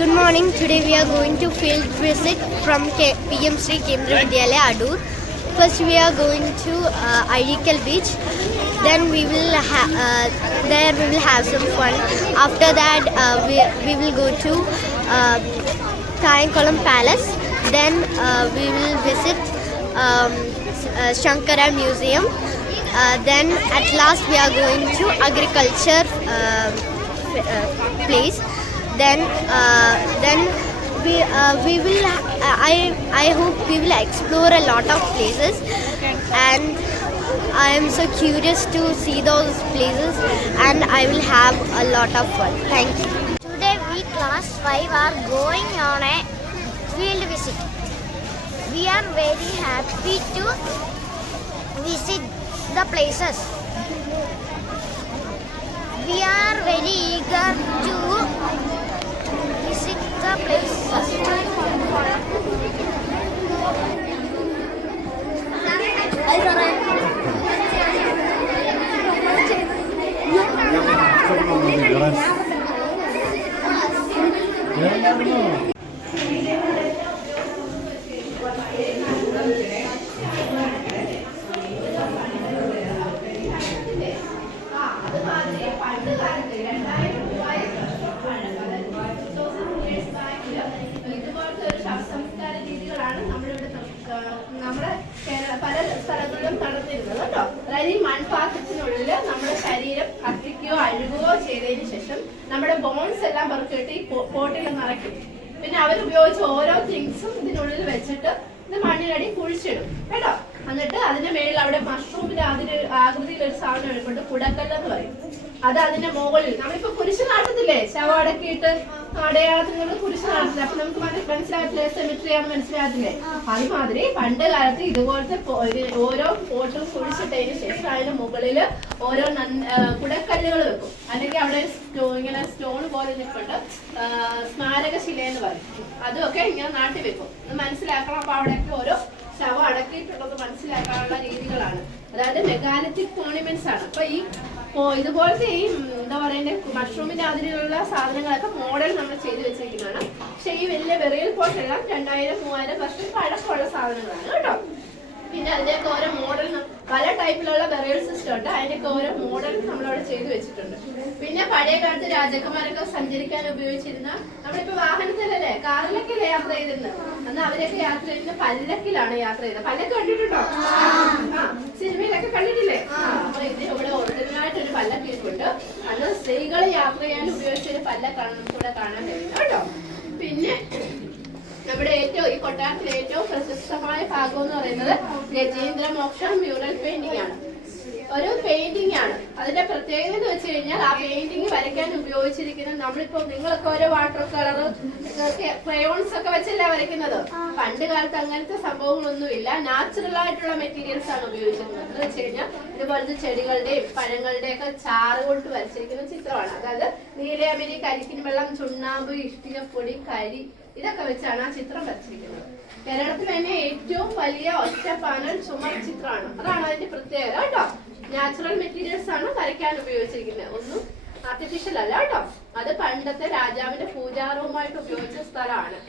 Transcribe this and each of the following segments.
Good morning. Today we are going to field visit from PM Sri Kendriya Vidyalaya Adur. First we are going to Idikal beach. Then there we will have some fun. After that we will go to Kayankulam Palace. Then we will visit Shankara Museum. Then at last we are going to agriculture place. Then we will I hope we will explore a lot of places, and I am so curious to see those places, and I will have a lot of fun. Thank you. Today we class 5 are going on a field visit. We are very happy to visit the places. We are very eager to visit the places. നമ്മുടെ പല സ്ഥലങ്ങളിലും നടന്നിരുന്നത് കേട്ടോ. അതായത് ഈ മൺപാത്രത്തിനുള്ളിൽ നമ്മുടെ ശരീരം കത്തിക്കുകയോ അഴുകുകയോ ചെയ്തതിന് ശേഷം നമ്മുടെ ബോൺസ് എല്ലാം പുറത്തിട്ട് ഈ പോട്ടിൽ നിറയ്ക്കും. പിന്നെ അവരുപയോഗിച്ച ഓരോ തിങ്സും ഇതിനുള്ളിൽ വെച്ചിട്ട് ഇത് മണ്ണിനടി കുഴിച്ചിടും കേട്ടോ. എന്നിട്ട് അതിന്റെ മേളിൽ അവിടെ മഷ്റൂമിന്റെ ആകൃതിയിൽ ഒരു സാധനം എടുക്കൊണ്ട് കുടക്കല്ലെന്ന് പറയും. അത് അതിന്റെ മുകളിൽ നമ്മളിപ്പോ കുരിശ് നാട്ടത്തില്ലേ, ശവം അടക്കിയിട്ട് അടയാളത്തിനുള്ള കുരിശ് നാട്ടത്തില്ല. അപ്പൊ നമുക്ക് മനസ്സിലാകത്തില്ലേ, സെമിട്രി ആണ് മനസ്സിലാകത്തില്ലേ. അതുമാതിരി പണ്ട് കാലത്ത് ഇതുപോലത്തെ ഓരോ പോട്ടും കുഴിച്ചിട്ടതിന് ശേഷം അതിന്റെ മുകളില് ഓരോ കുടക്കല്ലുകൾ വെക്കും. അല്ലെങ്കിൽ അവിടെ ഇങ്ങനെ സ്റ്റോൺ പോലെ നിൽക്കൊണ്ട് സ്മാരകശില എന്ന് പറയും. അതുമൊക്കെ ഇങ്ങനെ നാട്ടി വെക്കും. അത് മനസ്സിലാക്കണം. അപ്പൊ അവിടെയൊക്കെ ഓരോ ശവം അടക്കിയിട്ടുള്ളത് മനസ്സിലാക്കാനുള്ള രീതികളാണ്. അതായത് മെഗാലിത്തിക് മോണുമെന്റ്സ് ആണ്. അപ്പൊ ഈ ഇതുപോലത്തെ ഈ എന്താ പറയണ്ടേ മഷ്റൂമിന്റെ അതിലുള്ള സാധനങ്ങളൊക്കെ മോഡൽ നമ്മൾ ചെയ്തു വെച്ചിരിക്കുന്നതാണ്. പക്ഷെ ഈ വലിയ വെറിയൽ പോട്ടെല്ലാം 2000-3000 വർഷം പഴക്കമുള്ള സാധനങ്ങളാണ് കേട്ടോ. പിന്നെ അതിന്റെയൊക്കെ ഓരോ മോഡൽ പല ടൈപ്പിലുള്ള ബെറിയൽ സിസ്റ്റം ഉണ്ട്. അതിന്റെയൊക്കെ ഓരോ മോഡൽ നമ്മളവിടെ ചെയ്തു വെച്ചിട്ടുണ്ട്. പിന്നെ പഴയ കാലത്ത് രാജാക്കന്മാരൊക്കെ സഞ്ചരിക്കാൻ ഉപയോഗിച്ചിരുന്ന നമ്മളിപ്പോ വാഹനത്തിലല്ലേ, കാറിലൊക്കെ യാത്ര ചെയ്തിരുന്നത്. അന്ന് അവരൊക്കെ യാത്ര ചെയ്യുന്ന പല്ലക്കിലാണ് യാത്ര ചെയ്തത്. പല്ലക്ക് കണ്ടിട്ടുണ്ടോ? സിനിമയിലൊക്കെ കണ്ടിട്ടില്ലേ? അപ്പൊ ഇത് ഇവിടെ ഒറിജിനലായിട്ടൊരു പല്ലക്ക് ഇരിപ്പുണ്ട്. അന്ന് സ്ത്രീകൾ യാത്ര ചെയ്യാൻ ഉപയോഗിച്ചൊരു പല്ലക്കാണ് നമുക്കിവിടെ കാണാൻ കഴിയുന്നത് കേട്ടോ. പിന്നെ നമ്മുടെ ഈ കൊട്ടാരത്തിലെ ഏറ്റവും പ്രശസ്തമായ ഭാഗം എന്ന് പറയുന്നത് ഗജേന്ദ്ര മോക്ഷം മ്യൂറൽ പെയിന്റിംഗ് ആണ്. ഒരു പെയിന്റിംഗ് ആണ്. അതിന്റെ പ്രത്യേകത എന്ന് വെച്ച് കഴിഞ്ഞാൽ ആ പെയിന്റിംഗ് വരയ്ക്കാൻ ഉപയോഗിച്ചിരിക്കുന്നത് നമ്മളിപ്പോ നിങ്ങളൊക്കെ ഓരോ വാട്ടർ കളർ ക്രയോൺസ് ഒക്കെ വെച്ചല്ലേ വരയ്ക്കുന്നത്. പണ്ട് കാലത്ത് അങ്ങനത്തെ സംഭവങ്ങളൊന്നുമില്ല. നാച്ചുറൽ ആയിട്ടുള്ള മെറ്റീരിയൽസ് ആണ് ഉപയോഗിച്ചിരുന്നത്. എന്ന് വെച്ച് കഴിഞ്ഞാൽ ഇതുപോലത്തെ ചെടികളുടെയും പഴങ്ങളുടെയും ഒക്കെ ചാറ് കൊണ്ട് വരച്ചിരിക്കുന്ന ചിത്രമാണ്. അതായത് നീലയമരി, കരിക്കിൻ വെള്ളം, ചുണ്ണാമ്പ്, ഇഷ്ടികപ്പൊടി, കരി ഇതൊക്കെ വെച്ചാണ് ആ ചിത്രം വരച്ചിരിക്കുന്നത്. കേരളത്തിൽ തന്നെ ഏറ്റവും വലിയ ഒറ്റപ്പാനൽ ചുമർ ചിത്രമാണ്. അതാണ് അതിന്റെ പ്രത്യേകത കേട്ടോ. നാച്ചുറൽ മെറ്റീരിയൽസ് ആണ് വരയ്ക്കാൻ ഉപയോഗിച്ചിരിക്കുന്നത്. ഒന്നും ആർട്ടിഫിഷ്യൽ അല്ല കേട്ടോ. അത് പണ്ടത്തെ രാജാവിന്റെ പൂജാറൂമായിട്ട് ഉപയോഗിച്ച സ്ഥലമാണ്.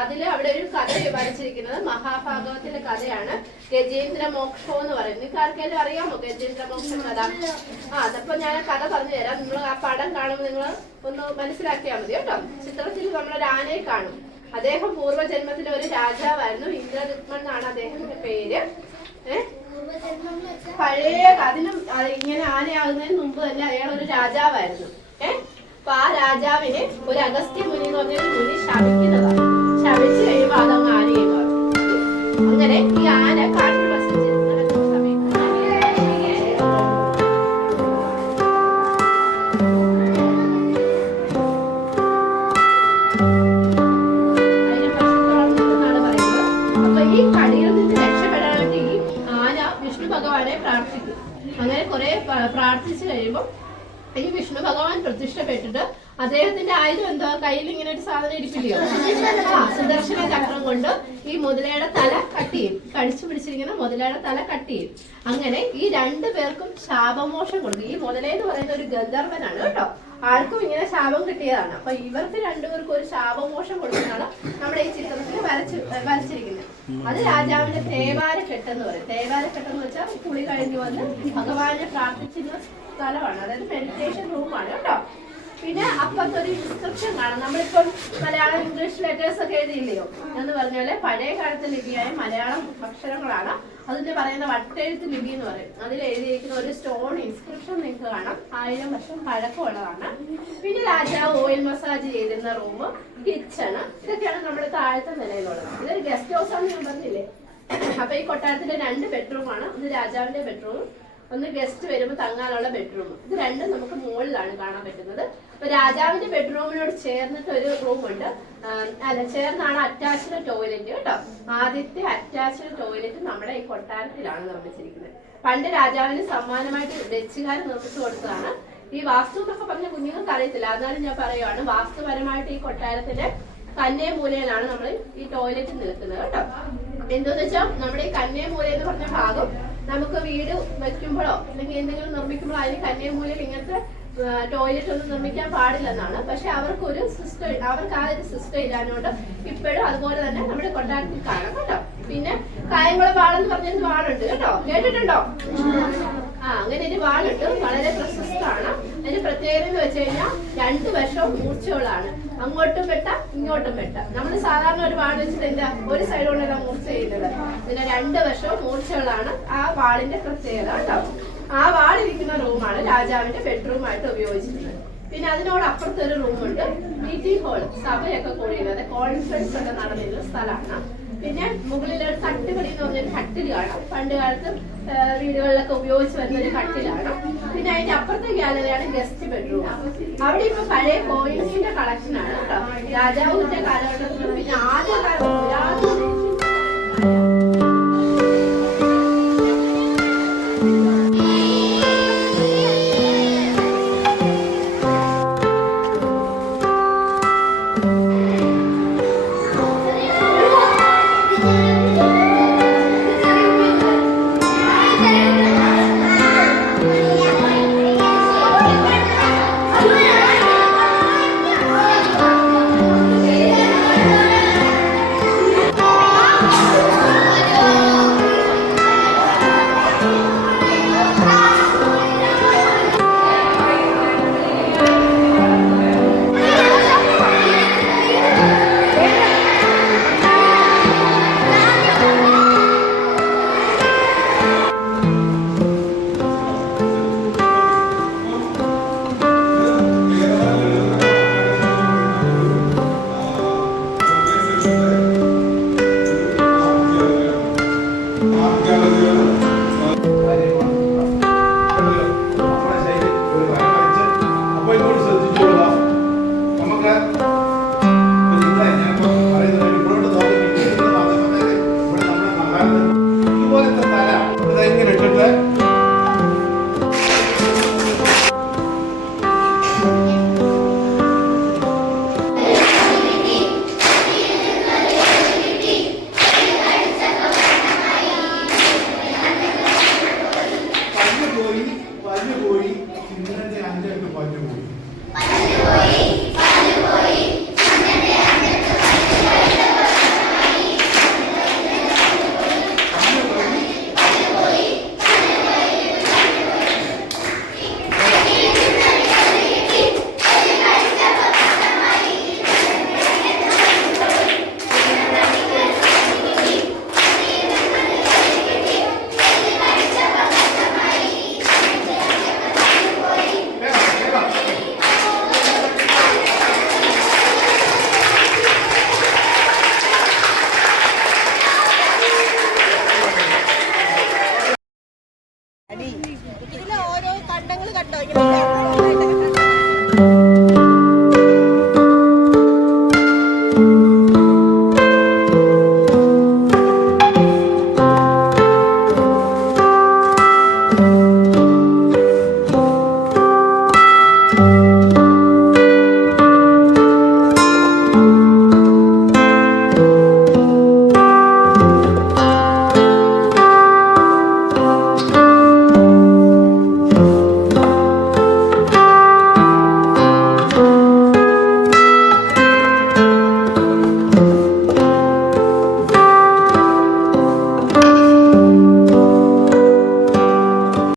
അതില് അവിടെ ഒരു കഥ വരച്ചിരിക്കുന്നത് മഹാഭാഗവത്തിലെ കഥയാണ്. ഗജേന്ദ്ര മോക്ഷം എന്ന് പറയും. നിങ്ങൾക്ക് ആർക്കെങ്കിലും അറിയാമോ ഗജേന്ദ്ര മോക്ഷം കഥ? അതപ്പോ ഞാൻ കഥ പറഞ്ഞു തരാം. നിങ്ങൾ ആ പടം കാണുമ്പോൾ നിങ്ങൾ ഒന്ന് മനസ്സിലാക്കിയാൽ മതി കേട്ടോ. ചിത്രത്തിൽ നമ്മളൊരു ആനയെ കാണും. അദ്ദേഹം പൂർവ്വജന്മത്തിലെ ഒരു രാജാവായിരുന്നു. ഇന്ദ്രദുത്മൻ എന്നാണ് അദ്ദേഹത്തിന്റെ പേര്. പഴയ അതിനും ഇങ്ങനെ ആനയാകുന്നതിന് മുമ്പ് തന്നെ അയാൾ ഒരു രാജാവായിരുന്നു. അപ്പൊ ആ രാജാവിന് ഒരു അഗസ്ത്യ മുനി എന്ന് പറഞ്ഞൊരു മുനി ശപിക്കുന്നതാണ്. ശപിച്ചു കഴിയുമ്പോ അതങ്ങ് ആനയെ മാറും. അങ്ങനെ ഈ ആന കാട്ടിൽ വസിച്ചിരുന്ന സമയത്ത് ഈ കടിയിൽ നിന്ന് രക്ഷപ്പെടാൻ വേണ്ടി ഈ ആന വിഷ്ണു ഭഗവാനെ പ്രാർത്ഥിക്കും. അങ്ങനെ കുറെ പ്രാർത്ഥിച്ചു കഴിയുമ്പോൾ ഈ വിഷ്ണു ഭഗവാൻ പ്രത്യക്ഷപ്പെട്ടിട്ട് അദ്ദേഹത്തിന്റെ ആയുധം എന്തോ കയ്യിൽ ഇങ്ങനെ ഒരു സാധനം ഇരിക്കില്ലയോ, സുദർശന ചക്രം കൊണ്ട് ഈ മുതലയുടെ തല കട്ട് ചെയ്യും. കടിച്ചു പിടിച്ചിരിക്കുന്ന മുതലയുടെ തല കട്ട് ചെയ്യും. അങ്ങനെ ഈ 2 പേർക്കും ശാപമോഷം കൊടുക്കും. ഈ മുതലെന്ന് പറയുന്ന ഒരു ഗന്ധർവനാണ് കേട്ടോ. ആൾക്കും ഇങ്ങനെ ശാപം കിട്ടിയതാണ്. അപ്പൊ ഇവർക്ക് രണ്ടുപേർക്കും ഒരു ശാപമോഷം കൊടുക്കുന്നതാണ് നമ്മുടെ ഈ ചിത്രത്തിൽ വരച്ചിരിക്കുന്നത്. അത് രാജാവിന്റെ തേവാരക്കെട്ടെന്ന് പറയും. തേവാരക്കെട്ടെന്ന് വെച്ചാൽ കുളി കഴിഞ്ഞ് വന്ന് ഭഗവാനെ പ്രാർത്ഥിച്ചിരുന്ന സ്ഥലമാണ്. അതായത് മെഡിറ്റേഷൻ റൂമാണ് കേട്ടോ. പിന്നെ അപ്പുറത്തൊരു ഇൻസ്ക്രിപ്ഷൻ കാണാം. നമ്മളിപ്പം മലയാളം ഇംഗ്ലീഷ് ലെറ്റേഴ്സ് ഒക്കെ എഴുതിയില്ലയോ എന്ന് പറഞ്ഞാല് പഴയ കാലത്തെ ലിപിയായ മലയാളം അക്ഷരങ്ങളാണ്. അതിന്റെ പറയുന്ന വട്ടെഴുത്ത് ലിപി എന്ന് പറയും. അതിൽ എഴുതിയിരിക്കുന്ന ഒരു സ്റ്റോൺ ഇൻസ്ക്രിപ്ഷൻ നിങ്ങൾക്ക് കാണാം. 1000 വർഷം പഴക്കമുള്ളതാണ്. പിന്നെ രാജാവ് ഓയിൽ മസാജ് ചെയ്തിരുന്ന റൂം, കിച്ചണ്, ഇതൊക്കെയാണ് നമ്മുടെ താഴത്തെ നിലയിലുള്ളത്. ഇതൊരു ഗസ്റ്റ് ഹൗസ് ആണെന്ന് ഞാൻ പറഞ്ഞില്ലേ. അപ്പൊ ഈ കൊട്ടാരത്തിന്റെ 2 ബെഡ്റൂമാണ്. ഒന്ന് രാജാവിന്റെ ബെഡ്റൂം, ഒന്ന് ഗസ്റ്റ് വരുമ്പോൾ തങ്ങാനുള്ള ബെഡ്റൂം. ഇത് രണ്ടും നമുക്ക് മുകളിലാണ് കാണാൻ പറ്റുന്നത്. അപ്പൊ രാജാവിന്റെ ബെഡ്റൂമിനോട് ചേർന്നിട്ട് ഒരു റൂമുണ്ട്. ചേർന്നാണ് അറ്റാച്ച്ഡ് ടോയ്ലറ്റ് കേട്ടോ. ആദ്യത്തെ അറ്റാച്ച്ഡ് ടോയ്ലറ്റ് നമ്മുടെ ഈ കൊട്ടാരത്തിലാണ് നിർമ്മിച്ചിരിക്കുന്നത്. പണ്ട് രാജാവിന് സമ്മാനമായിട്ട് ഡച്ചുകാർ നിർമ്മിച്ചു കൊടുത്തതാണ്. ഈ വാസ്തു എന്നൊക്കെ പറഞ്ഞ കുഞ്ഞുങ്ങൾക്ക് അറിയത്തില്ല, എന്നാലും ഞാൻ പറയുവാണ്. വാസ്തുപരമായിട്ട് ഈ കൊട്ടാരത്തിന്റെ കന്നേ മൂലയിലാണ് നമ്മൾ ഈ ടോയ്ലറ്റ് നിൽക്കുന്നത് കേട്ടോ. എന്താന്ന് വെച്ചാൽ നമ്മുടെ ഈ കന്നേ മൂല എന്ന് പറഞ്ഞ ഭാഗം നമുക്ക് വീട് വെക്കുമ്പോഴോ അല്ലെങ്കിൽ എന്തെങ്കിലും നിർമ്മിക്കുമ്പോഴോ അതിന് കന്നേ മൂലയിൽ ഇങ്ങനത്തെ ടോയ്ലറ്റ് ഒന്നും നിർമ്മിക്കാൻ പാടില്ലെന്നാണ്. പക്ഷെ അവർക്കൊരു സിസ്റ്റം, അവർക്ക് ആ ഒരു സിസ്റ്റം ഇല്ലാഞ്ഞോണ്ട് ഇപ്പോഴും അതുപോലെ തന്നെ നമ്മുടെ കൊട്ടാരത്തിൽ കാണാം കേട്ടോ. പിന്നെ കായംകുളം വാളെന്ന് പറഞ്ഞൊരു വാളുണ്ട് കേട്ടോ, കേട്ടിട്ടുണ്ടോ? അങ്ങനെ ഒരു വാളുണ്ട്, വളരെ പ്രശസ്തമാണ്. അതിന് പ്രത്യേകത എന്ന് വെച്ച് കഴിഞ്ഞാൽ 2 വശവും മൂർച്ചകളാണ്. അങ്ങോട്ടും വെട്ട ഇങ്ങോട്ടും വെട്ട. നമ്മൾ സാധാരണ ഒരു വാൾ വെച്ചിട്ട് എന്താ ഒരു സൈഡ് കൊണ്ടല്ല മൂർച്ച ചെയ്യുന്നത്. പിന്നെ 2 വശവും മൂർച്ചകളാണ് ആ വാളിന്റെ പ്രത്യേകത കേട്ടോ. ആ വാളിരിക്കുന്ന റൂമാണ് രാജാവിന്റെ ബെഡ്റൂമായിട്ട് ഉപയോഗിച്ചിരുന്നത്. പിന്നെ അതിനോട് അപ്പുറത്തെ ഒരു റൂമുണ്ട്, മീറ്റിംഗ് ഹാള്, സഭയൊക്കെ കൂടിയിരുന്നത്, കോൺഫറൻസ് ഒക്കെ നടന്നിരുന്ന സ്ഥലമാണ്. പിന്നെ മുകളിലൊരു തട്ടുകടി എന്ന് പറഞ്ഞൊരു കട്ടിൽ കാണാം. പണ്ട് കാലത്ത് വീടുകളിലൊക്കെ ഉപയോഗിച്ച് വരുന്ന ഒരു കട്ടിലാണ്. പിന്നെ അതിന്റെ അപ്പുറത്തെ ഗാലറിയാണ് ഗസ്റ്റ് ബെഡ്റൂം. അവിടെ ഇപ്പൊ പഴയ കോയിൻസിന്റെ കളക്ഷനാണ് കേട്ടോ. രാജാവിന്റെ കാലഘട്ടത്തിലും പിന്നെ ആദ്യ കാലത്ത്